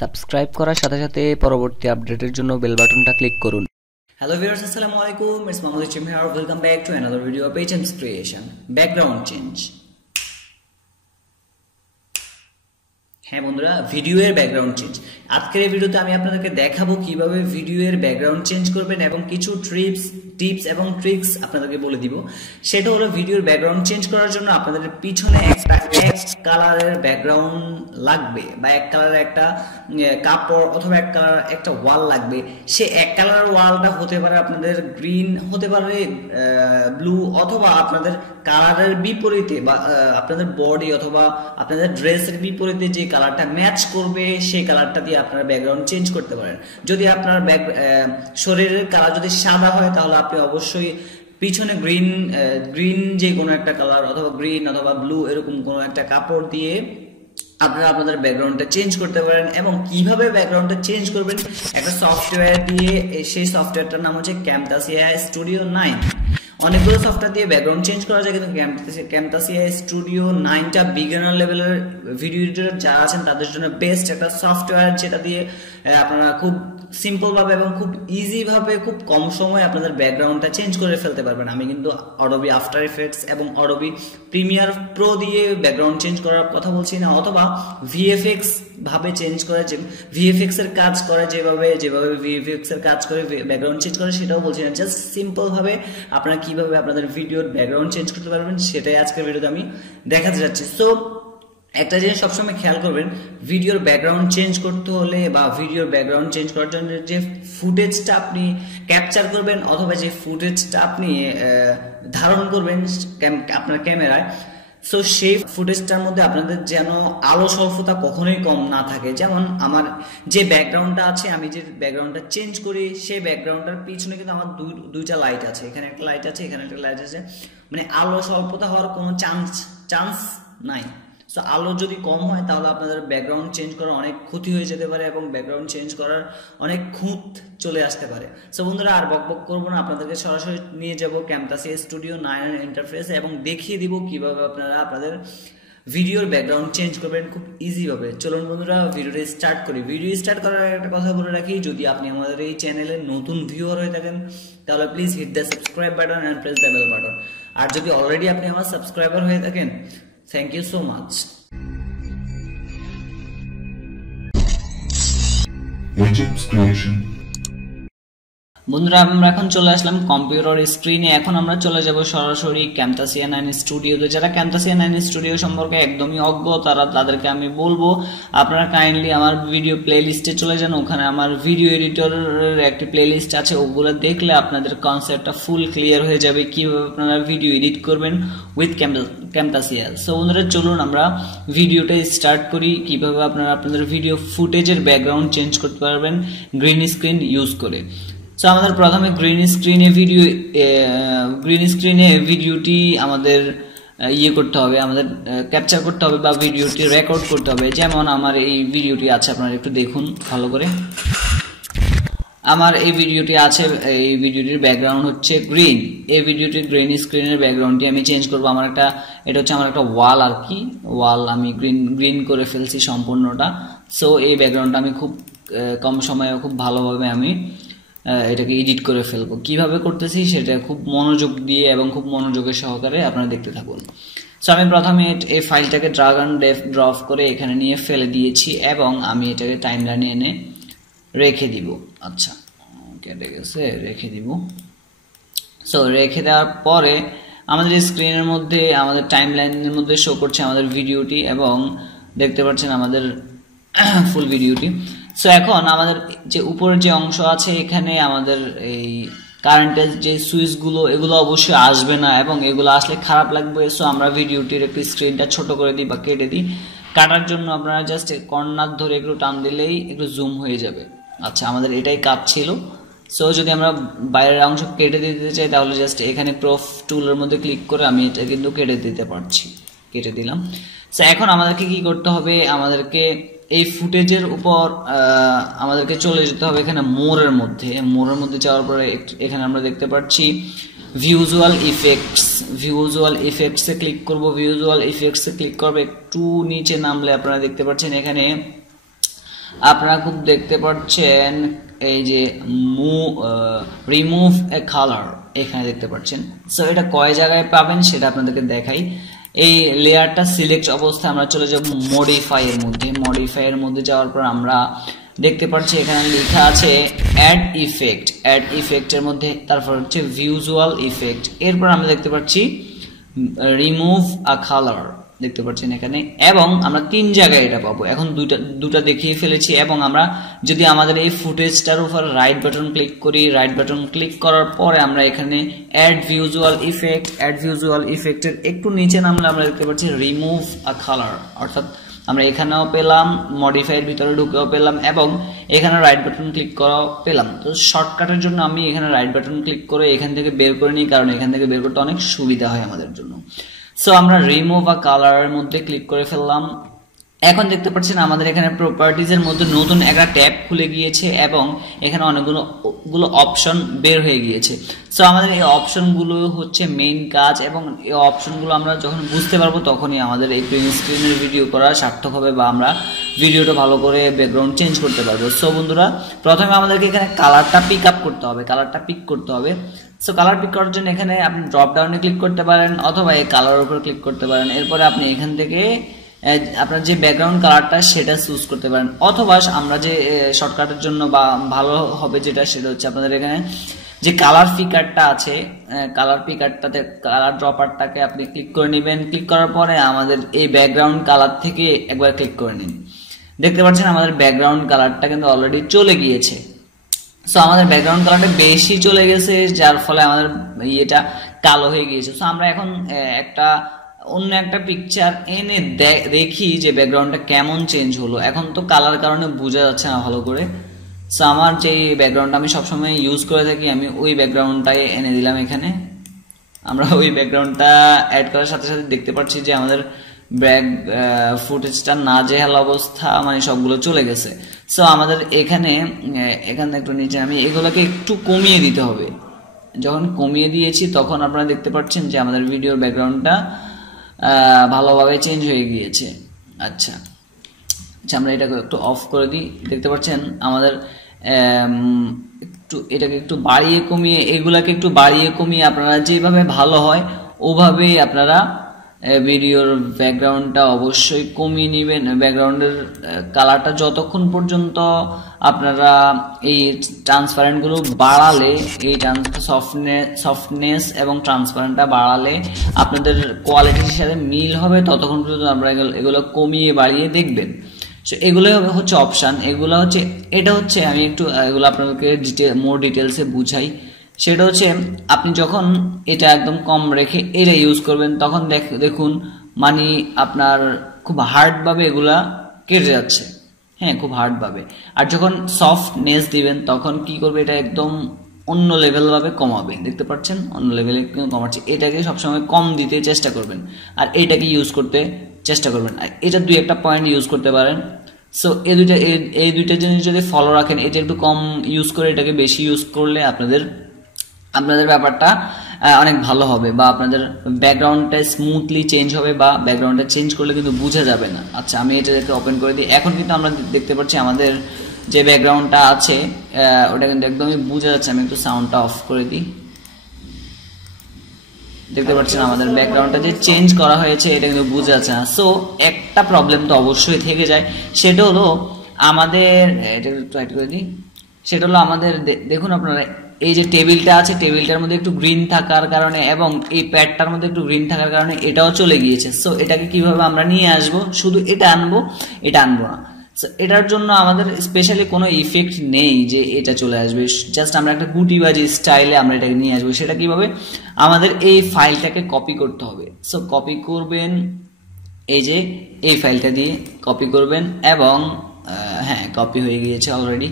Subscribe করার সাথে সাথে পরবর্তী আপডেটের জন্য বেল বাটনটা ক্লিক করুন। Hello viewers, assalamu alaikum. It's Mahmud HM here. Welcome back to another video of HM's creation. Background change. হ্যাঁ বন্ধুরা, ভিডিওর ব্যাকগ্রাউন্ড চেঞ্জ। আজকের এই ভিডিওতে আমি আপনাদেরকে দেখাবো কিভাবে ভিডিওর ব্যাকগ্রাউন্ড চেঞ্জ করবেন এবং কিছু টিপস এবং ট্রিক্স আপনাদেরকে বলে দিব। সেটা হলো ভিডিওর ব্যাকগ্রাউন্ড চেঞ্জ করার জন্য আপনাদের পিছনে একটা এক কালারের ব্যাকগ্রাউন্ড লাগবে বা এক কালারের একটা কাপড় অথবা এক কালার একটা ওয়াল লাগবে। সে এক কালারের ওয়ালটা হতে পারে আপনাদের গ্রিন, হতে পারে ব্লু, অথবা আপনাদের কালারের বিপরীতে বা আপনাদের বডি অথবা আপনাদের ড্রেসের বিপরীতে যে কালারটা ম্যাচ করবে সেই কালারটা দিয়ে আপনারা ব্যাকগ্রাউন্ড চেঞ্জ করতে পারেন। যদি আপনার শরীরের কালার যদি সাদা হয় তাহলে আপনি অবশ্যই পিছনে গ্রিন যে কোনো একটা কালার অথবা গ্রিন অথবা ব্লু এরকম কোনো একটা কাপড় দিয়ে আপনারা আপনাদের ব্যাকগ্রাউন্ডটা চেঞ্জ করতে পারেন। এবং কিভাবে ব্যাকগ্রাউন্ডটা চেঞ্জ করবেন, একটা সফটওয়্যার দিয়ে, সেই সফটওয়্যারটার নাম হচ্ছে ক্যামতাসিয়া স্টুডিও 9। অনেকগুলো সফটওয়্যার দিয়ে ব্যাকগ্রাউন্ড চেঞ্জ করা যায়, কিন্তু ক্যামতাসিয়া স্টুডিও 9টা বিগিনার লেভেলের ভিডিও এডিটর যারা আছেন তাদের জন্য বেস্ট একটা সফটওয়্যার, যেটা দিয়ে আপনারা খুব সিম্পল ভাবে এবং খুব ইজি ভাবে খুব কম সময়ে আপনাদের ব্যাকগ্রাউন্ডটা চেঞ্জ করে ফেলতে পারবেন। আমি কিন্তু অ্যাডোবি আফটার ইফেক্টস এবং অ্যাডোবি প্রিমিয়ার প্রো দিয়ে ব্যাকগ্রাউন্ড চেঞ্জ করার কথা বলছি না, অথবা ভিএফএক্স ভাবে চেঞ্জ করে, যে ভিএফএক্স এর কাজ করে যেভাবে ভিএফএক্স এর কাজ করে ব্যাকগ্রাউন্ড চেঞ্জ করে সেটাও বলছি না। জাস্ট সিম্পল ভাবে আপনারা কিভাবে আপনাদের ভিডিওর ব্যাকগ্রাউন্ড চেঞ্জ করতে পারবেন সেটাই আজকের ভিডিওতে আমি দেখাতে যাচ্ছি। সো একটা জিনিস সবসময় খেয়াল করবেন, ভিডিওর ব্যাকগ্রাউন্ড চেঞ্জ করতে হলে বা ভিডিওর ব্যাকগ্রাউন্ড চেঞ্জ করার জন্য যে ফুটেজটা আপনি ক্যাপচার করবেন অথবা যে ফুটেজটা আপনি ধারণ করবেন আপনার ক্যামেরায়, সো সেই ফুটেজটার মধ্যে আপনাদের যেন আলো স্বল্পতা কখনোই কম না থাকে। যেমন আমার যে ব্যাকগ্রাউন্ডটা আছে, আমি যে ব্যাকগ্রাউন্ডটা চেঞ্জ করি সেই ব্যাকগ্রাউন্ডটার পিছনে কিন্তু আমার দুইটা লাইট আছে, এখানে একটা লাইট আছে, এখানে একটা লাইট আছে, মানে আলো স্বল্পতা হওয়ার কোনো চান্স নাই। সো আলো যদি কম হয় তাহলে আপনাদের ব্যাকগ্রাউন্ড চেঞ্জ করার অনেক ক্ষতি হয়ে যেতে পারে এবং ব্যাকগ্রাউন্ড চেঞ্জ করার অনেক খুঁত চলে আসতে পারে। সো বন্ধুরা, আর বকবক করবো না, আপনাদেরকে সরাসরি নিয়ে যাব ক্যামতাসিয়া স্টুডিও 9 এর ইন্টারফেসে এবং দেখিয়ে দিব কিভাবে আপনারা আপনাদের ভিডিওর ব্যাকগ্রাউন্ড চেঞ্জ করবেন খুব ইজি ভাবে। চলুন বন্ধুরা, ভিডিওটা স্টার্ট করি। ভিডিও স্টার্ট করার একটা কথা বলে রাখি, যদি আপনি আমাদের এই চ্যানেলের নতুন ভিউয়ার হয়ে থাকেন তাহলে please hit the subscribe button and press the bell button. আর যদি অলরেডি আপনি আমার সাবস্ক্রাইবার হয়ে থাকেন, thank you so much. HM's Creation. বন্ধুরা, আমরা এখন চলে আসলাম কম্পিউটার স্ক্রিনে। এখন আমরা চলে যাব সরাসরি ক্যামতাসিয়া 9 স্টুডিওতে। যারা ক্যামতাসিয়া 9 স্টুডিও সম্পর্কে একদমই অজ্ঞ তাদেরকে আমি বলবো আপনারা কাইন্ডলি আমার ভিডিও প্লেলিস্টে চলে যান। ওখানে আমার ভিডিও এডিটরের একটি প্লেলিস্ট আছে, ওগুলো দেখলে আপনাদের কনসেপ্টটা ফুল ক্লিয়ার হয়ে যাবে কিভাবে আপনারা ভিডিও এডিট করবেন উইথ ক্যামতাসিয়া। সো বন্ধুরা, চলুন আমরা ভিডিওটা স্টার্ট করি, কিভাবে আপনারা আপনাদের ভিডিও ফুটেজের ব্যাকগ্রাউন্ড চেঞ্জ করতে পারবেন গ্রিন স্ক্রিন ইউজ করে। সো আমাদের প্রথমে গ্রিন স্ক্রিনে ভিডিওটি আমাদের করতে হবে, আমাদের ক্যাপচার করতে হবে বা ভিডিওটি রেকর্ড করতে হবে। যেমন আমার এই ভিডিওটি আছে, আপনারা একটু দেখুন ভালো করে। আমার এই ভিডিওটি আছে, এই ভিডিওটির ব্যাকগ্রাউন্ড হচ্ছে গ্রিন। এই ভিডিওটির গ্রিন স্ক্রিনের ব্যাকগ্রাউন্ডটি আমি চেঞ্জ করবো। এটা হচ্ছে আমার একটা ওয়াল আর কি, ওয়াল আমি গ্রিন করে ফেলছি সম্পূর্ণটা। সো এই ব্যাকগ্রাউন্ডটা আমি খুব কম সময়ে খুব ভালোভাবে আমি এটাকে এডিট করে ফেলবো। কিভাবে করতেছি সেটা খুব মনোযোগ দিয়ে এবং খুব মনোযোগের সহকারে আপনারা দেখতে থাকুন। সো আমি প্রথমে এই ফাইলটাকে ড্রাগ অ্যান্ড ড্রপ করে এখানে নিয়ে ফেলে দিয়েছি এবং আমি এটাকে টাইমলাইনে এনে রেখে দিব। আচ্ছা, কেটে গেছে, রেখে দিব। সো রেখে দেওয়ার পরে আমাদের স্ক্রিনের মধ্যে, আমাদের টাইমলাইনের মধ্যে শো করছে আমাদের ভিডিওটি এবং দেখতে পাচ্ছেন আমাদের ফুল ভিডিওটি। সো এখন আমাদের যে উপরের যে অংশ আছে, এখানে আমাদের এই কারেন্টের যে সুইচগুলো এগুলো অবশ্যই আসবে না এবং এগুলো আসলে খারাপ লাগবে। সো আমরা ভিডিওটির একটু স্ক্রিনটা ছোট করে দিই বা কেটে দিই। কাটার জন্য আপনারা জাস্ট কর্নার ধরে একটু টান দিলেই একটু জুম হয়ে যাবে। আচ্ছা, আমাদের এটাই কাজ ছিল। সো যদি আমরা বাইরের অংশ কেটে দিতে চাই তাহলে জাস্ট এখানে প্রুফ টুলের মধ্যে ক্লিক করে আমি এটা কিন্তু কেটে দিতে পারছি, কেটে দিলাম। সো এখন আমাদেরকে কি করতে হবে, আমাদেরকে এই ফুটেজের উপর আমাদেরকে চলে যেতে হবে এখানে মোরের মধ্যে যাওয়ার পরে এখানে আমরা দেখতে পাচ্ছি ভিজুয়াল ইফেক্টসে ক্লিক করব। ভিজুয়াল ইফেক্টসে ক্লিক করবে, একটু নিচে নামলে আপনারা দেখতে পাচ্ছেন এখানে আপনারা খুব দেখতে পাচ্ছেন এই যে রিমুভ এ কালার এখানে দেখতে পাচ্ছেন। সো এটা কয় জায়গায় পাবেন সেটা আপনাদেরকে দেখাই। এই লেয়ারটা সিলেক্ট অবস্থায় আমরা চলে যাব মডিফাই এর মধ্যে। মডিফাই এর মধ্যে যাওয়ার পর আমরা দেখতে পাচ্ছি এখানে লেখা আছে অ্যাড ইফেক্ট। অ্যাড ইফেক্টের মধ্যে তারপর হচ্ছে ভিজুয়াল ইফেক্ট, এরপর আমরা দেখতে পাচ্ছি রিমুভ আ কালার দেখতে পাচ্ছেন এখানে, এবং আমরা 3 জায়গায় এটা পাবো। এখন দুটা দেখিয়ে ফেলেছি, এবং আমরা যদি আমাদের এই ফুটেজটার উপর রাইট বাটন ক্লিক করি, রাইট বাটন ক্লিক করার পরে আমরা এখানে add visual effect, add visual ইফেক্টের একটু নিচে নামলে আমরা দেখতে পাচ্ছি রিমুভ আ কালার, অর্থাৎ আমরা এখানেও পেলাম, মডিফাইয়ের ভিতরে ঢুকেও পেলাম, এবং এখানে রাইট বাটন ক্লিক করাও পেলাম। তো শর্টকাটের জন্য আমি এখানে রাইট বাটন ক্লিক করে এখান থেকে বের করে নিই, কারণ এখান থেকে বের করতে অনেক সুবিধা হয় আমাদের জন্য। সো আমরা রিমুভ আ কালারের মধ্যে ক্লিক করে ফেললাম। এখন দেখতে পাচ্ছেন আমাদের এখানে প্রপার্টিজ এর মধ্যে নতুন একটা ট্যাব খুলে গিয়েছে, এবং এখানে অনেকগুলো অপশন বের হয়ে গিয়েছে। সো আমাদের এই অপশনগুলো হচ্ছে মেইন কাজ, এবং এই অপশনগুলো আমরা যখন বুঝতে পারবো তখনই আমাদের এই প্রিন্ট স্ক্রিনের ভিডিও করা সার্থক হবে, বা আমরা ভিডিওটা ভালো করে ব্যাকগ্রাউন্ড চেঞ্জ করতে পারবো। সো বন্ধুরা, প্রথমে আমাদেরকে এখানে কালারটা পিক আপ করতে হবে, কালারটা পিক করতে হবে। সো কালার পিক করার জন্য এখানে আপনি ড্রপ ডাউনে ক্লিক করতে পারেন, অথবা এই কালার উপর ক্লিক করতে পারেন। এরপরে আপনি এখান থেকে আপনার যে ব্যাকগ্রাউন্ড কালারটা সেটা চুজ করতে পারেন, অথবা আমরা যে শর্টকাটের জন্য বা ভালো হবে যেটা, সেটা হচ্ছে আপনাদের এখানে যে কালার পিকারটা আছে, কালার পিকারটাতে কালার ড্রপারটাকে আপনি ক্লিক করে নেবেন। ক্লিক করার পরে আমাদের এই ব্যাকগ্রাউন্ড কালার থেকে একবার ক্লিক করে নিন। দেখতে পাচ্ছেন আমাদের ব্যাকগ্রাউন্ড কালারটা কিন্তু অলরেডি চলে গিয়েছে। সো আমাদের ব্যাকগ্রাউন্ড কালারটা বেশি চলে গেছে, যার ফলে আমাদের ইয়েটা কালো হয়ে গিয়েছে। সো আমরা এখন অন্য একটা পিকচার এনে দেখি যে ব্যাকগ্রাউন্ডটা কেমন চেঞ্জ হলো। এখন তো কালার কারণে বোঝা যাচ্ছে না ভালো করে। সো আমার যে ব্যাকগ্রাউন্ডটা আমি সবসময় ইউজ করে থাকি, আমি ওই ব্যাকগ্রাউন্ডটাই এনে দিলাম এখানে। আমরা ওই ব্যাকগ্রাউন্ডটা অ্যাড করার সাথে সাথে দেখতে পাচ্ছি যে আমাদের ব্যাক ফুটেজটা নাজেহাল অবস্থা, মানে সবগুলো চলে গেছে। সো আমাদের এখানে একটু নিচে আমি এগুলোকে একটু কমিয়ে দিতে হবে। যখন কমিয়ে দিয়েছি তখন আপনারা দেখতে পাচ্ছেন যে আমাদের ভিডিওর ব্যাকগ্রাউন্ডটা ভালোভাবে চেঞ্জ হয়ে গিয়েছে। আচ্ছা, আমরা এটাকে একটু অফ করে দিই। দেখতে পাচ্ছেন আমাদের এটাকে একটু বাড়িয়ে কমিয়ে, এগুলাকে একটু বাড়িয়ে কমিয়ে আপনারা যেভাবে ভালো হয় ওভাবেই আপনারা ভিডিওর ব্যাকগ্রাউন্ডটা অবশ্যই কমিয়ে নেবেন। ব্যাকগ্রাউন্ডের কালারটা যতক্ষণ পর্যন্ত আপনারা এই ট্রান্সপারেন্টগুলো বাড়ালে, এই সফটনেস এবং ট্রান্সপারেন্টটা বাড়ালে আপনাদের কোয়ালিটির সাথে মিল হবে, ততক্ষণ পর্যন্ত আপনারা এগুলো কমিয়ে বাড়িয়ে দেখবেন। সো এগুলো হচ্ছে অপশান, এটা হচ্ছে আমি একটু এগুলো আপনাদেরকে মোর ডিটেলসে বুঝাই। সেটা হচ্ছে আপনি যখন এটা একদম কম রেখে এটা ইউজ করবেন, তখন দেখুন মানে আপনার খুব হার্ডভাবে এগুলা কেটে যাচ্ছে, হ্যাঁ, খুব হার্ডভাবে। আর যখন সফটনেস দিবেন তখন কি করবে, এটা একদম অন্য লেভেল ভাবে কমাবে। দেখতে পাচ্ছেন অন্য লেভেলে কমাচ্ছে। এটাকে সবসময় কম দিতে চেষ্টা করবেন, আর এটাকে ইউজ করতে চেষ্টা করবেন। আর এটা 2-1 পয়েন্ট ইউজ করতে পারেন। সো এই দুইটা জিনিস যদি ফলো রাখেন, এটা একটু কম ইউজ করে এটাকে বেশি ইউজ করলে আপনাদের ব্যাপারটা অনেক ভালো হবে, বা আপনাদের ব্যাকগ্রাউন্ডটা স্মুথলি চেঞ্জ হবে, বা ব্যাকগ্রাউন্ডটা চেঞ্জ করলে কিন্তু বোঝা যাবে না। আচ্ছা, আমি এটাকে ওপেন করে দিই। এখন কিন্তু আমরা দেখতে পাচ্ছি আমাদের যে ব্যাকগ্রাউন্ডটা আছে ওটা কিন্তু একদমই বোঝা যাচ্ছে। আমি একটু সাউন্ডটা অফ করে দিই। দেখতে পাচ্ছেন আমাদের ব্যাকগ্রাউন্ডটা যে চেঞ্জ করা হয়েছে এটা কিন্তু বোঝা যাচ্ছে না। সো একটা প্রবলেম তো অবশ্যই থেকে যায়, সেটা হলো আমাদের, এটা একটু হাইড করে দিই, সেটা হলো আমাদের দেখুন আপনারা এই যে টেবিলটা আছে, টেবিলটার মধ্যে একটু গ্রিন থাকার কারণে এবং এই প্যাডটার মধ্যে একটু গ্রিন থাকার কারণে এটাও চলে গিয়েছে। সো এটাকে কিভাবে আমরা নিয়ে আসবো, শুধু এটা আনবো, এটা আনবো না। সো এটার জন্য আমাদের স্পেশালি কোনো ইফেক্ট নেই যে এটা চলে আসবে, জাস্ট আমরা একটা গুটিবাজি স্টাইলে আমরা এটাকে নিয়ে আসবো। সেটা কিভাবে, আমাদের এই ফাইলটাকে কপি করতে হবে। সো কপি করবেন, এই যে এই ফাইলটা দিয়ে কপি করবেন, এবং হ্যাঁ কপি হয়ে গিয়েছে অলরেডি,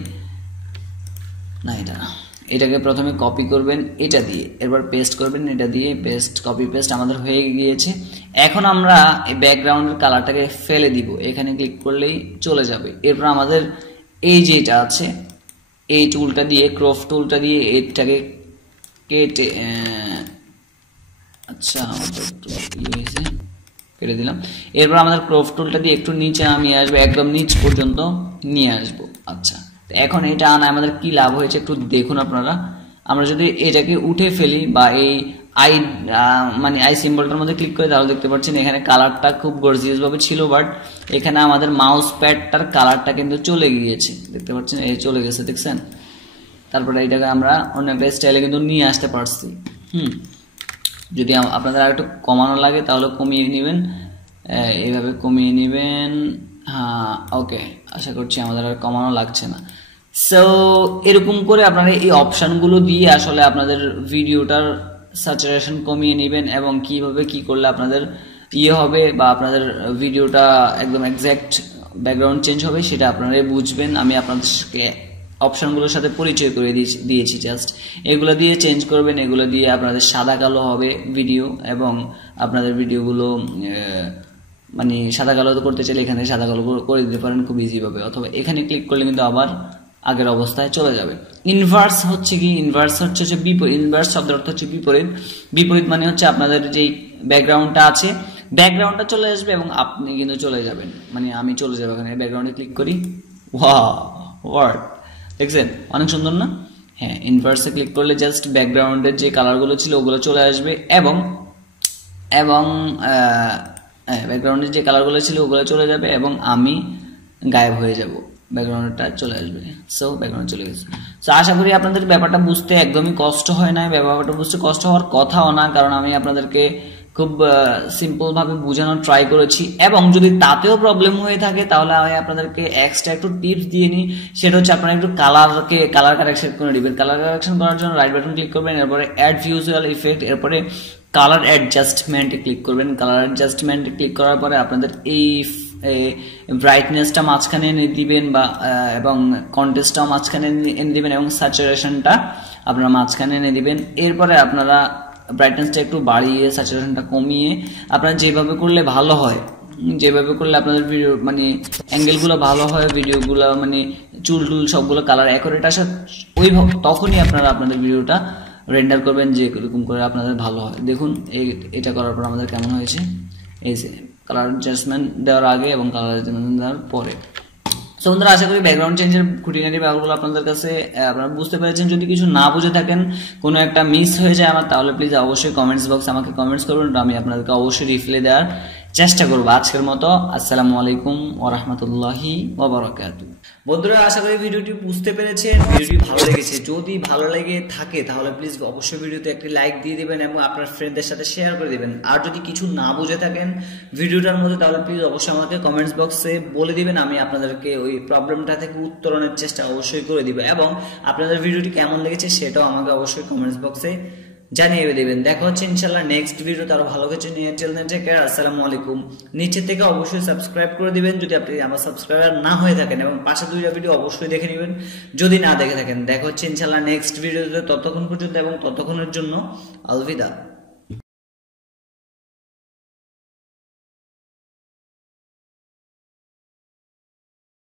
না এটা না, এটাকে প্রথমে কপি করবেন এটা দিয়ে, এরপর পেস্ট করবেন এটা দিয়ে, পেস্ট কপি পেস্ট আমাদের হয়ে গিয়েছে। এখন আমরা এই ব্যাকগ্রাউন্ডের কালারটাকে ফেলে দিব, এখানে ক্লিক করলেই চলে যাবে। এরপর আমাদের এই যেটা আছে এই টুলটা দিয়ে, ক্রপ টুলটা দিয়ে এটাকে কেটে, আচ্ছা কেটে দিলাম। এরপর আমাদের ক্রপ টুলটা দিয়ে একটু নিচে নামিয়ে আসবো, একদম নিচ পর্যন্ত নিয়ে আসবো। আচ্ছা, এখন এটা আনা আমাদের কি লাভ হয়েছে একটু দেখুন আপনারা। আমরা যদি এটাকে উঠে ফেলি বা এই আই সিম্বলটার মধ্যে ক্লিক করে তাহলে দেখতে পাচ্ছেন এখানে কালারটা খুব গর্জিয়াস ভাবে ছিল, বাট এখানে আমাদের মাউস প্যাডটার কালারটা কিন্তু চলে গিয়েছে, দেখতে পাচ্ছেন এই চলে গেছে, দেখছেন। তারপরে এটাকে আমরা অন্য একটা স্টাইলে কিন্তু নিয়ে আসতে পারছি। যদি আপনাদের আর একটু কমানো লাগে তাহলে কমিয়ে নেবেন, এইভাবে কমিয়ে নেবেন। হ্যাঁ, ওকে, আশা করছি আমাদের আর কমানো লাগছে না। সো এরকম করে আপনারা এই অপশনগুলো দিয়ে আসলে আপনাদের ভিডিওটার স্যাচুরেশন কমিয়ে নেবেন এবং কিভাবে কি করলে আপনাদের হবে বা আপনাদের ভিডিওটা একদম এক্সাক্ট ব্যাকগ্রাউন্ড চেঞ্জ হবে সেটা আপনারাই বুঝবেন। আমি আপনাদেরকে অপশনগুলোর সাথে পরিচয় করে দিয়েছি, জাস্ট এগুলো দিয়ে চেঞ্জ করবেন, এগুলো দিয়ে আপনাদের সাদা কালো হবে ভিডিও এবং আপনাদের ভিডিওগুলো সাদা কালো করতে চাইলে এখানে সাদা কালো করে দিতে পারেন খুব ইজি ভাবে, অথবা এখানে ক্লিক করলে কিন্তু আবার আগের অবস্থায় চলে যাবে। ইনভার্স হচ্ছে কি, ইনভার্স হচ্ছে বিপরীত। ইনভার্স শব্দের অর্থ হচ্ছে বিপরীত। বিপরীত মানে হচ্ছে আপনাদের যেই ব্যাকগ্রাউন্ডটা আছে ব্যাকগ্রাউন্ডটা চলে আসবে এবং আপনি কিন্তু চলে যাবেন, আমি চলে যাবো। এখানে ব্যাকগ্রাউন্ডে ক্লিক করি, ওয়াও, দেখছেন অনেক সুন্দর না? হ্যাঁ, ইনভার্সে ক্লিক করলে জাস্ট ব্যাকগ্রাউন্ডের যে কালারগুলো ছিল ওগুলো চলে আসবে এবং ব্যাকগ্রাউন্ডের যে কালারগুলো ছিল ওগুলো চলে যাবে এবং আমি গায়েব হয়ে যাব, ব্যাকগ্রাউন্ডটা চলে আসবে। সো ব্যাকগ্রাউন্ড চলে গেছে। সো আশা করি আপনাদের ব্যাপারটা বুঝতে একদমই কষ্ট হয় না, ব্যাপারটা বুঝতে কষ্ট হওয়ার কথাও না, কারণ আমি আপনাদেরকে খুব সিম্পল ভাবে বোঝানোর ট্রাই করেছি। এবং যদি তাতেও প্রবলেম হয়ে থাকে তাহলে আমি আপনাদেরকে এক্সট্রা একটু টিপস দিয়ে নিই, সেটা হচ্ছে আপনারা একটু কালার কারেকশন করে নেবেন। কালার কারেকশন করার জন্য রাইট বাটন ক্লিক করবেন, এরপরে অ্যাড ভিজুয়াল ইফেক্ট, এরপরে কালার অ্যাডজাস্টমেন্টে ক্লিক করবেন। কালার অ্যাডজাস্টমেন্টে ক্লিক করার পরে আপনাদের এই ব্রাইটনেসটা মাঝখানে এনে দিবেন এবং কন্ট্রাস্টটাও মাঝখানে এনে দিবেন এবং স্যাচুরেশনটা আপনারা মাঝখানে এনে দিবেন। এরপরে আপনারা ব্রাইটনেসটা একটু বাড়িয়ে স্যাচুরেশনটা কমিয়ে আপনারা যেভাবে করলে ভালো হয়, যেভাবে করলে আপনাদের ভিডিও অ্যাঙ্গেলগুলো ভালো হয়, ভিডিওগুলো চুল সবগুলো কালার অ্যাকুরেট আসে, তখনই আপনারা আপনাদের ভিডিওটা রেন্ডার করবেন যে এরকম করে আপনাদের ভালো হয়। দেখুন এটা করার পর আমাদের কেমন হয়েছে, এই যে কালার অ্যাডজাস্টমেন্ট দেওয়ার আগে এবং কালার অ্যাডজাস্টমেন্ট দেওয়ার পরে। সো বন্ধুরা, আশা করি ব্যাকগ্রাউন্ড চেঞ্জের খুঁটিনাটি ব্যাপারগুলো আপনাদের কাছে আপনারা বুঝতে পেরেছেন। যদি কিছু না বুঝে থাকেন, কোনো একটা মিস হয়ে যায় আমার, তাহলে প্লিজ অবশ্যই কমেন্টস বক্সে আমাকে কমেন্টস করবেন, আমি আপনাদেরকে অবশ্যই রিপ্লাই দেওয়ার চেষ্টা করবো। আজকের মতো আসসালামু আলাইকুম ওয়া রাহমাতুল্লাহি ওয়া বারাকাতুহু। বন্ধুরা, আশা করি ভিডিওটি বুঝতে পেরেছেন, ভিডিওটি ভালো লেগেছে। যদি ভালো লেগে থাকে তাহলে প্লিজ অবশ্যই ভিডিওতে একটি লাইক দিয়ে দিবেন এবং আপনার ফ্রেন্ডদের সাথে শেয়ার করে দিবেন। আর যদি কিছু না বুঝে থাকেন ভিডিওটার মধ্যে তাহলে প্লিজ অবশ্যই আমাকে কমেন্টস বক্সে বলে দিবেন, আমি আপনাদেরকে ওই প্রবলেমটা থেকে উত্তরণের চেষ্টা অবশ্যই করে দিব এবং আপনাদের ভিডিওটি কেমন লেগেছে সেটাও আমাকে অবশ্যই কমেন্টস বক্সে জানিয়ে দিবেন। দেখা হচ্ছে ইনশাআল্লাহ নেক্সট ভিডিওতে আরো ভালো কিছু নিয়ে। টিল দেন টেক কেয়ার, আসসালামু আলাইকুম। নিচে থেকে অবশ্যই সাবস্ক্রাইব করে দিবেন যদি আপনি আমার সাবস্ক্রাইবার না হয়ে থাকেন এবং পাশে দুইটা ভিডিও অবশ্যই দেখে নেবেন যদি না দেখে থাকেন। দেখা হচ্ছে ইনশাআল্লাহ নেক্সট ভিডিওতে, ততক্ষণ পর্যন্ত এবং ততক্ষণের জন্য আলবিদা।